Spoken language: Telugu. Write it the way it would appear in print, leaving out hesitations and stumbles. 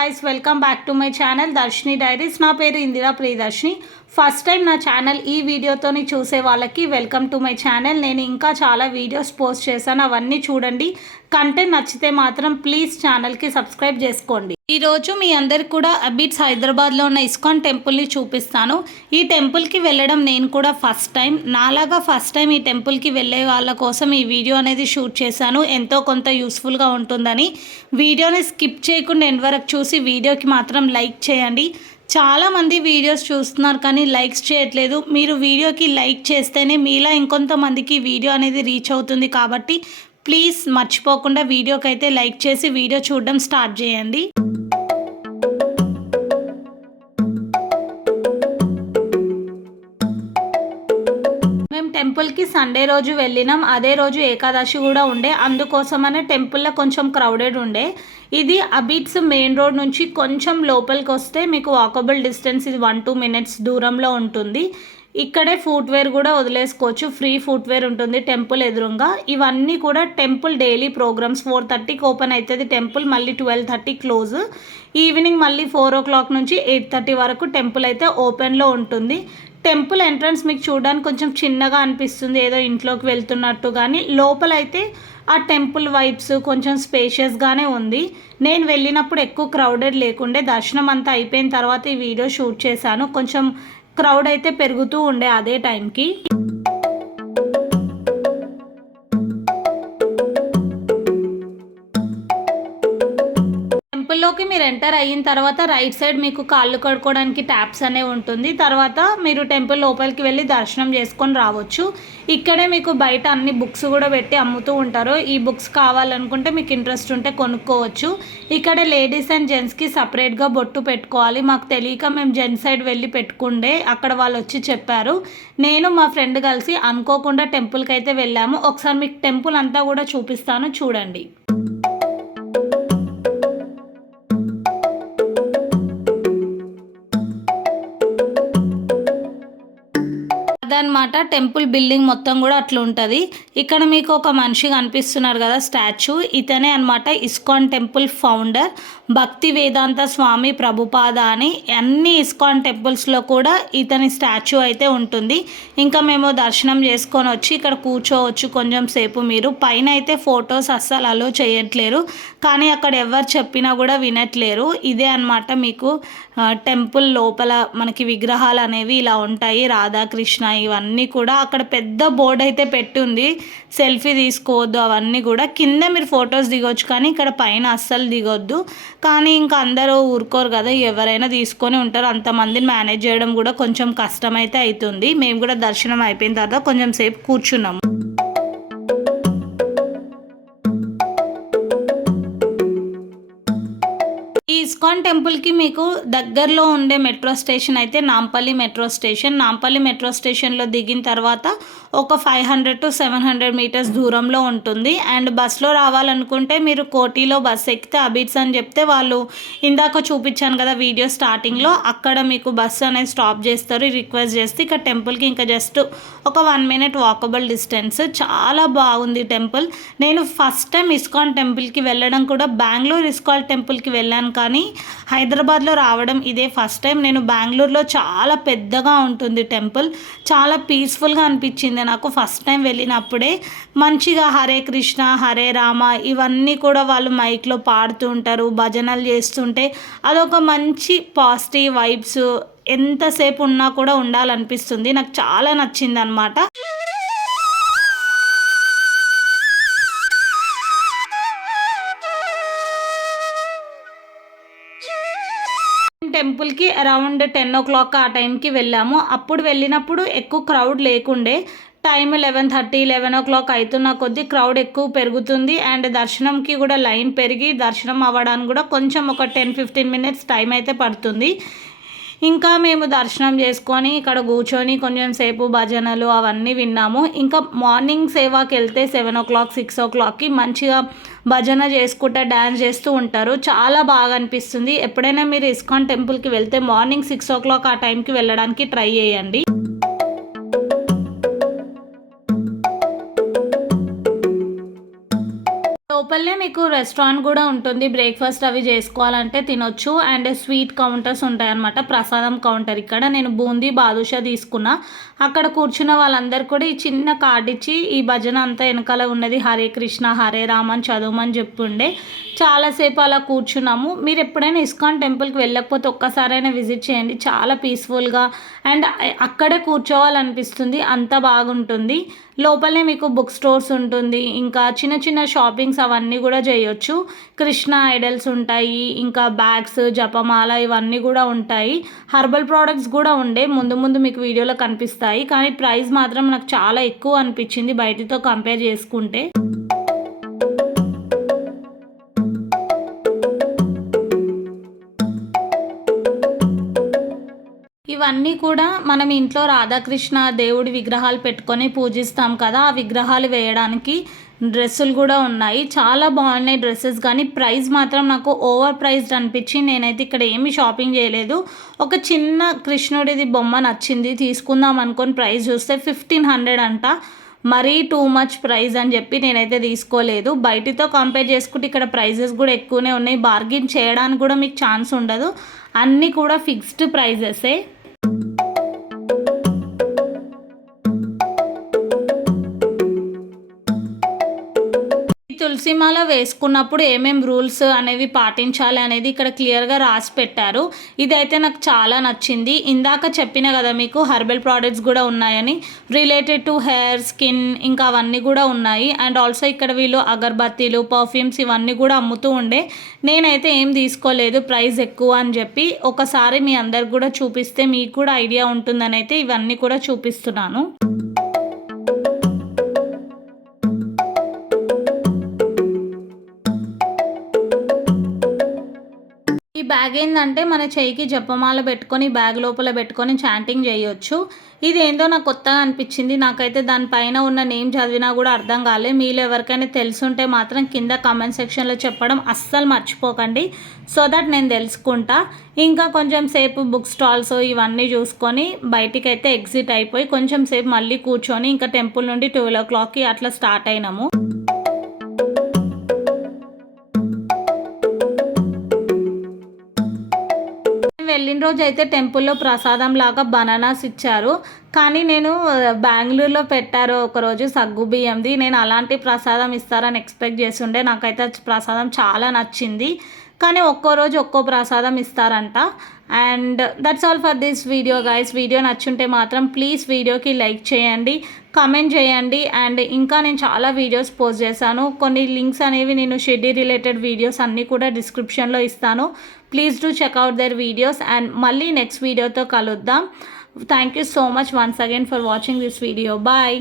Guys welcome back to my channel Darshini diaries ना पेరు इंदिरा प्रियदर्शनी ఫస్ట్ టైం నా ఛానల్ ఈ వీడియోతోని చూసే వాళ్ళకి వెల్కమ్ టు మై ఛానల్. నేను ఇంకా చాలా వీడియోస్ పోస్ట్ చేశాను, అవన్నీ చూడండి. కంటెంట్ నచ్చితే మాత్రం ప్లీజ్ ఛానల్కి సబ్స్క్రైబ్ చేసుకోండి. ఈరోజు మీ అందరికి కూడా అబిట్స్ హైదరాబాద్లో ఉన్న ఇస్కాన్ టెంపుల్ని చూపిస్తాను. ఈ టెంపుల్కి వెళ్ళడం నేను కూడా ఫస్ట్ టైం. నాలాగా ఫస్ట్ టైం ఈ టెంపుల్కి వెళ్ళే వాళ్ళ కోసం ఈ వీడియో అనేది షూట్ చేశాను. ఎంతో కొంత యూస్ఫుల్గా ఉంటుందని. వీడియోని స్కిప్ చేయకుండా ఎండ్ వరకు చూసి వీడియోకి మాత్రం లైక్ చేయండి. చాలామంది వీడియోస్ చూస్తున్నారు కానీ లైక్స్ చేయట్లేదు. మీరు వీడియోకి లైక్ చేస్తేనే మీలా ఇంకొంతమందికి వీడియో అనేది రీచ్ అవుతుంది. కాబట్టి ప్లీజ్ మర్చిపోకుండా వీడియోకి అయితే లైక్ చేసి వీడియో చూడడం స్టార్ట్ చేయండి. టెంపుల్కి సండే రోజు వెళ్ళినాం. అదే రోజు ఏకాదశి కూడా ఉండే, అందుకోసమనే టెంపుల్లో కొంచెం క్రౌడెడ్ ఉండే. ఇది అబిట్స్ మెయిన్ రోడ్ నుంచి కొంచెం లోపలికి వస్తే మీకు వాకబుల్ డిస్టెన్స్, ఇది 1-2 minutes దూరంలో ఉంటుంది. ఇక్కడే ఫుట్వేర్ కూడా వదిలేసుకోవచ్చు, ఫ్రీ ఫుట్వేర్ ఉంటుంది టెంపుల్ ఎదురుగా. ఇవన్నీ కూడా టెంపుల్ డైలీ ప్రోగ్రామ్స్. 4:30కి ఓపెన్ అవుతుంది టెంపుల్, మళ్ళీ 12:30 క్లోజ్. ఈవినింగ్ మళ్ళీ 4 o'clock నుంచి 8:30 వరకు టెంపుల్ అయితే ఓపెన్లో ఉంటుంది. టెంపుల్ ఎంట్రన్స్ మీకు చూడడానికి కొంచెం చిన్నగా అనిపిస్తుంది, ఏదో ఇంట్లోకి వెళ్తున్నట్టు. కానీ లోపలైతే ఆ టెంపుల్ వైబ్స్ కొంచెం స్పేషియస్గానే ఉంది. నేను వెళ్ళినప్పుడు ఎక్కువ క్రౌడెడ్ లేకుండే. దర్శనం అంతా అయిపోయిన తర్వాత ఈ వీడియో షూట్ చేశాను. కొంచెం క్రౌడ్ అయితే పెరుగుతూ ఉండే అదే టైంకి. టెంపుల్లోకి మీరు ఎంటర్ అయిన తర్వాత రైట్ సైడ్ మీకు కాళ్ళు కడుక్కోవడానికి ట్యాప్స్ అనే ఉంటుంది. తర్వాత మీరు టెంపుల్ లోపలికి వెళ్ళి దర్శనం చేసుకొని రావచ్చు. ఇక్కడే మీకు బయట అన్ని బుక్స్ కూడా పెట్టి అమ్ముతూ ఉంటారు. ఈ బుక్స్ కావాలనుకుంటే మీకు ఇంట్రెస్ట్ ఉంటే కొనుక్కోవచ్చు. ఇక్కడ లేడీస్ అండ్ జెంట్స్కి సపరేట్గా బొట్టు పెట్టుకోవాలి. మాకు తెలియక మేము జెంట్స్ సైడ్ వెళ్ళి పెట్టుకుండే, అక్కడ వాళ్ళు వచ్చి చెప్పారు. నేను మా ఫ్రెండ్ కలిసి అనుకోకుండా టెంపుల్కి అయితే వెళ్ళాము. ఒకసారి మీకు టెంపుల్ అంతా కూడా చూపిస్తాను, చూడండి. అదనమాట టెంపుల్ బిల్డింగ్ మొత్తం కూడా అట్లా ఉంటుంది. ఇక్కడ మీకు ఒక మనిషి కనిపిస్తున్నారు కదా, స్టాచ్యూ. ఇతనే అనమాట ఇస్కాన్ టెంపుల్ ఫౌండర్ భక్తి వేదాంత స్వామి ప్రభుపాద అని. అన్ని ఇస్కాన్ టెంపుల్స్లో కూడా ఇతని స్టాచ్యూ అయితే ఉంటుంది. ఇంకా మేము దర్శనం చేసుకొని వచ్చి ఇక్కడ కూర్చోవచ్చు కొంచెం సేపు. మీరు పైన అయితే ఫొటోస్ అస్సలు అలో చేయట్లేరు, కానీ అక్కడ ఎవరు చెప్పినా కూడా వినట్లేరు. ఇదే అనమాట మీకు టెంపుల్ లోపల మనకి విగ్రహాలు అనేవి ఇలా ఉంటాయి, రాధాకృష్ణ ఇవన్నీ కూడా. అక్కడ పెద్ద బోర్డు అయితే పెట్టుంది, సెల్ఫీ తీసుకోవద్దు అవన్నీ కూడా. కింద మీరు ఫొటోస్ దిగొచ్చు కానీ ఇక్కడ పైన అస్సలు దిగొద్దు. కానీ ఇంకా అందరూ ఊరుకోరు కదా, ఎవరైనా తీసుకొని ఉంటారు. అంతమందిని మేనేజ్ చేయడం కూడా కొంచెం కష్టమైతే అవుతుంది. మేము కూడా దర్శనం అయిపోయిన తర్వాత కొంచెం సేపు కూర్చున్నాము. ఇస్కాన్ టెంపుల్కి మీకు దగ్గరలో ఉండే మెట్రో స్టేషన్ అయితే Nampally metro station. Nampally metro స్టేషన్లో దిగిన తర్వాత ఒక 500 to 700 meters దూరంలో ఉంటుంది. అండ్ బస్లో రావాలనుకుంటే మీరు కోటిలో బస్ ఎక్కితే అబిట్స్ అని చెప్తే వాళ్ళు ఇందాక చూపించాను కదా వీడియో స్టార్టింగ్లో, అక్కడ మీకు బస్సు అనేది స్టాప్ చేస్తారు. రిక్వెస్ట్ చేస్తే ఇక్కడ టెంపుల్కి ఇంకా జస్ట్ ఒక 1 minute వాకబుల్ డిస్టెన్స్. చాలా బాగుంది టెంపుల్. నేను ఫస్ట్ టైం ఇస్కాన్ టెంపుల్కి వెళ్ళడం కూడా బెంగళూరు ఇస్కాన్ టెంపుల్కి వెళ్ళాను, కానీ హైదరాబాద్లో రావడం ఇదే ఫస్ట్ టైం. నేను బెంగళూరులో చాలా పెద్దగా ఉంటుంది టెంపుల్, చాలా పీస్ఫుల్గా అనిపించింది నాకు ఫస్ట్ టైం వెళ్ళినప్పుడే. మంచిగా హరే కృష్ణ హరే రామ ఇవన్నీ కూడా వాళ్ళు మైక్లో పాడుతూ ఉంటారు, భజనలు చేస్తుంటే అదొక మంచి పాజిటివ్ వైబ్స్. ఎంతసేపు ఉన్నా కూడా ఉండాలనిపిస్తుంది. నాకు చాలా నచ్చింది అనమాట. టెంపుల్కి అరౌండ్ 10 o'clock ఆ టైంకి వెళ్ళాము. అప్పుడు వెళ్ళినప్పుడు ఎక్కువ క్రౌడ్ లేకుండే. టైం 11:30, 11 o'clock అవుతున్న కొద్దీ క్రౌడ్ ఎక్కువ పెరుగుతుంది. అండ్ దర్శనంకి కూడా లైన్ పెరిగి దర్శనం అవ్వడానికి కూడా కొంచెం ఒక 10-15 minutes టైం అయితే పడుతుంది. ఇంకా మేము దర్శనం చేసుకొని ఇక్కడ కూర్చొని కొంచెం సేపు భజనలు అవన్నీ విన్నాము. ఇంకా మార్నింగ్ సేవాకి వెళ్తే 7 o'clock, 6 o'clockకి మంచిగా భజన చేసుకుంటూ డ్యాన్స్ చేస్తూ ఉంటారు. చాలా బాగా అనిపిస్తుంది. ఎప్పుడైనా మీరు ఇస్కాన్ టెంపుల్కి వెళ్తే మార్నింగ్ 6 o'clock ఆ టైంకి వెళ్ళడానికి ట్రై చేయండి. లోపలే మీకు రెస్టారెంట్ కూడా ఉంటుంది. బ్రేక్ఫాస్ట్ అవి చేసుకోవాలంటే తినొచ్చు. అండ్ స్వీట్ కౌంటర్స్ ఉంటాయన్నమాట. ప్రసాదం కౌంటర్ ఇక్కడ నేను బూందీ బాదుషా తీసుకున్నా. అక్కడ కూర్చున్న వాళ్ళందరూ కూడా ఈ చిన్న కార్డ్ ఇచ్చి ఈ భజన అంతా వెనకాల ఉన్నది హరే కృష్ణ హరే రామ్ అని చదవమని చెప్పుండే. చాలాసేపు అలా కూర్చున్నాము. మీరు ఎప్పుడైనా ఇస్కాన్ టెంపుల్కి వెళ్ళకపోతే ఒక్కసారైనా విజిట్ చేయండి. చాలా పీస్ఫుల్గా అండ్ అక్కడే కూర్చోవాలనిపిస్తుంది, అంత బాగుంటుంది. లోపలనే మీకు బుక్ స్టోర్స్ ఉంటుంది, ఇంకా చిన్న చిన్న షాపింగ్స్ అవన్నీ కూడా చేయొచ్చు. కృష్ణ ఐడల్స్ ఉంటాయి, ఇంకా బ్యాగ్స్ జపమాల ఇవన్నీ కూడా ఉంటాయి. హర్బల్ ప్రోడక్ట్స్ కూడా ఉండే ముందు ముందు మీకు వీడియోలో కనిపిస్తాయి. కానీ ప్రైస్ మాత్రం నాకు చాలా ఎక్కువ అనిపించింది బయటితో కంపేర్ చేసుకుంటే. ఇవన్నీ కూడా మనం ఇంట్లో రాధాకృష్ణ దేవుడి విగ్రహాలు పెట్టుకొని పూజిస్తాం కదా, ఆ విగ్రహాలు వేయడానికి డ్రెస్సులు కూడా ఉన్నాయి. చాలా బాగున్నాయి డ్రెస్సెస్, కానీ ప్రైస్ మాత్రం నాకు ఓవర్ ప్రైస్డ్ అనిపించి నేనైతే ఇక్కడ ఏమీ షాపింగ్ చేయలేదు. ఒక చిన్న కృష్ణుడిది బొమ్మ నచ్చింది, తీసుకుందాం అనుకొని ప్రైస్ చూస్తే 1500 అంట. మరీ టూ మచ్ ప్రైస్ అని చెప్పి నేనైతే తీసుకోలేదు. బయటితో కంపేర్ చేసుకుంటే ఇక్కడ ప్రైజెస్ కూడా ఎక్కువనే ఉన్నాయి. బార్గెన్ చేయడానికి కూడా మీకు ఛాన్స్ ఉండదు, అన్నీ కూడా ఫిక్స్డ్ ప్రైజెసే. తులసిమాల వేసుకున్నప్పుడు ఏమేమి రూల్స్ అనేవి పాటించాలి అనేది ఇక్కడ క్లియర్గా రాసి పెట్టారు. ఇదైతే నాకు చాలా నచ్చింది. ఇందాక చెప్పిన కదా మీకు హెర్బల్ ప్రోడక్ట్స్ కూడా ఉన్నాయని, రిలేటెడ్ టు హెయిర్ స్కిన్ ఇంకా అవన్నీ కూడా ఉన్నాయి. అండ్ ఆల్సో ఇక్కడ వీళ్ళు అగర్బత్తీలు పర్ఫ్యూమ్స్ ఇవన్నీ కూడా అమ్ముతూ ఉండే. నేనైతే ఏం తీసుకోలేదు ప్రైస్ ఎక్కువ అని చెప్పి. ఒకసారి మీ అందరికి కూడా చూపిస్తే మీకు కూడా ఐడియా ఉంటుందని అయితే ఇవన్నీ కూడా చూపిస్తున్నాను. ఈ బ్యాగ్ ఏంటంటే మన చెయ్యికి జపమాల పెట్టుకొని బ్యాగ్ లోపల పెట్టుకొని చాంటింగ్ చేయొచ్చు. ఇది ఏందో నాకు కొత్తగా అనిపించింది. నాకైతే దానిపైన ఉన్న నేమ్ చదివినా కూడా అర్థం కాలే. మీలో ఎవరికైనా తెలుసుంటే మాత్రం కింద కామెంట్ సెక్షన్లో చెప్పడం అస్సలు మర్చిపోకండి, సో దట్ నేను తెలుసుకుంటా. ఇంకా కొంచెం సేపు బుక్ స్టాల్స్ ఇవన్నీ చూసుకొని బయటికి అయితే ఎగ్జిట్ అయిపోయి కొంచెం సేపు మళ్ళీ కూర్చొని ఇంకా టెంపుల్ నుండి 12 o'clockకి అట్లా స్టార్ట్ అయినాము. వెళ్ళిన రోజు అయితే టెంపుల్లో ప్రసాదం లాగా బనానాస్ ఇచ్చారు. కానీ నేను బెంగళూరులో పెట్టారు ఒకరోజు సగ్గు బియ్యంది. నేను అలాంటి ప్రసాదం ఇస్తారని ఎక్స్పెక్ట్ చేసి ఉండే. నాకైతే ప్రసాదం చాలా నచ్చింది. కానీ ఒక్కో రోజు ఒక్కో ప్రసాదం ఇస్తారంట. And that's all for this video guys. Video నచ్చుంటే మాత్రం ప్లీజ్ వీడియోకి లైక్ చేయండి, కమెంట్ చేయండి. అండ్ ఇంకా నేను చాలా వీడియోస్ పోస్ట్ చేశాను. కొన్ని లింక్స్ అనేవి నేను షిర్డీ రిలేటెడ్ వీడియోస్ అన్నీ కూడా డిస్క్రిప్షన్లో ఇస్తాను. Please do check out their videos. And మళ్ళీ నెక్స్ట్ వీడియోతో కలుద్దాం. Thank you so much once again for watching this video. Bye.